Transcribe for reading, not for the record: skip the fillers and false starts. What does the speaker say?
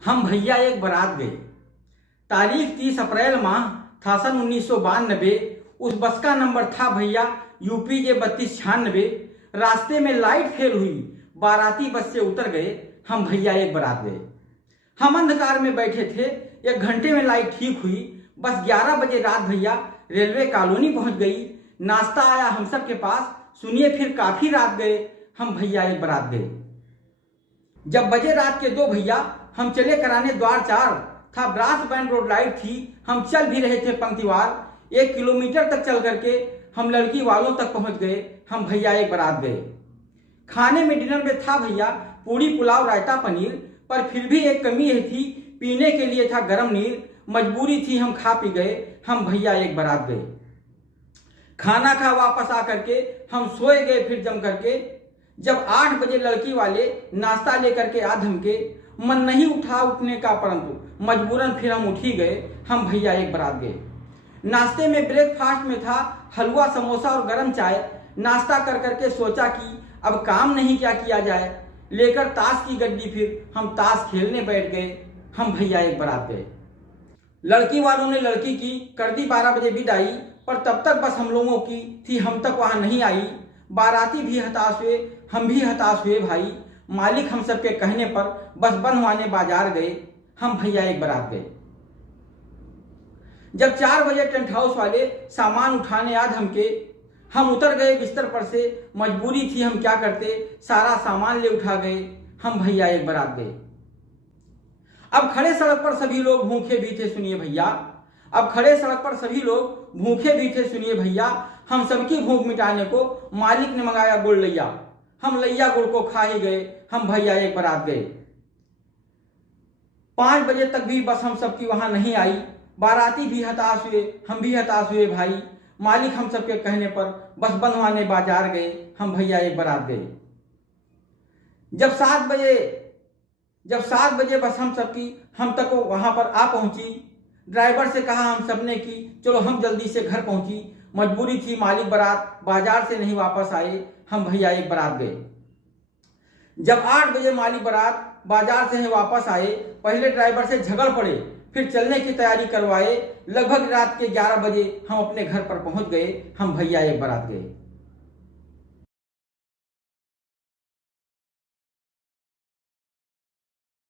हम भैया एक बारात गए। तारीख 30 अप्रैल माह था सन 1992। उस बस का नंबर था भैया यूपी के 3296। रास्ते में लाइट फेल हुई, बाराती बस से उतर गए। हम भैया एक बारात गए। हम अंधकार में बैठे थे, 1 घंटे में लाइट ठीक हुई। बस 11 बजे रात भैया रेलवे कॉलोनी पहुंच गई। नाश्ता आया हम सब के पास। सुनिए फिर काफी रात गए, हम भैया एक बारात गए। जब बजे रात के 2 भैया हम चले कराने द्वार 4 था। ब्रास बैंड रोड लाइट थी। हम चल भी रहे थे पंक्तिवार। 1 किलोमीटर तक चल करके हम लड़की वालों तक पहुंच गए। हम भैया एक बारात गए। खाने में डिनर में था भैया पूरी पुलाव रायता पनीर, पर फिर भी एक कमी यही थी, पीने के लिए था गर्म नीर। मजबूरी थी हम खा पी गए। हम भैया एक बारात गए। खाना खा वापस आ करके हम सोए गए फिर जम करके। जब 8 बजे लड़की वाले नाश्ता लेकर के आ धमके, मन नहीं उठा उठने का, परंतु मजबूरन फिर हम उठ ही गए। हम भैया एक बारात गए। नाश्ते में ब्रेकफास्ट में था हलवा समोसा और गर्म चाय। नाश्ता कर करके सोचा कि अब काम नहीं क्या किया जाए। लेकर ताश की गड्डी फिर हम ताश खेलने बैठ गए। हम भैया एक बारात गए। लड़की वालों ने लड़की की कर दी 12 बजे विदाई, पर तब तक बस हम लोगों की थी, हम तक वहां नहीं आई। बाराती भी हताश हुए, हम भी हताश हुए भाई। मालिक हम सबके कहने पर बस बनवाने बाजार गए। हम भैया एक बारात गए। जब 4 बजे टेंट हाउस वाले सामान उठाने आ धमके, हम उतर गए बिस्तर पर से। मजबूरी थी हम क्या करते, सारा सामान ले उठा गए। हम भैया एक बारात गए। अब खड़े सड़क पर सभी लोग भूखे भी थे, सुनिए भैया। अब खड़े सड़क पर सभी लोग भूखे भी थे, सुनिए भैया। हम सबकी भूख मिटाने को मालिक ने मंगाया गुड़ लैया। हम लैया गुड़ को खा ही गए। हम भैया एक बारात गए। 5 बजे तक भी बस हम सबकी वहां नहीं आई। बाराती भी हताश हुए, हम भी हताश हुए भाई। मालिक हम सबके कहने पर बस बनवाने बाजार गए। हम भैया एक बारात गए। जब 7 बजे बस हम सबकी हम तक वहां पर आ पहुंची। ड्राइवर से कहा हम सबने कि चलो हम जल्दी से घर पहुंची। मजबूरी थी मालिक बारात बाजार से नहीं वापस आए। हम भैया एक बारात गए। जब 8 बजे मालिक बारात बाजार से वापस आए, पहले ड्राइवर से झगड़ पड़े, फिर चलने की तैयारी करवाए। लगभग रात के 11 बजे हम अपने घर पर पहुंच गए। हम भैया एक बारात गए।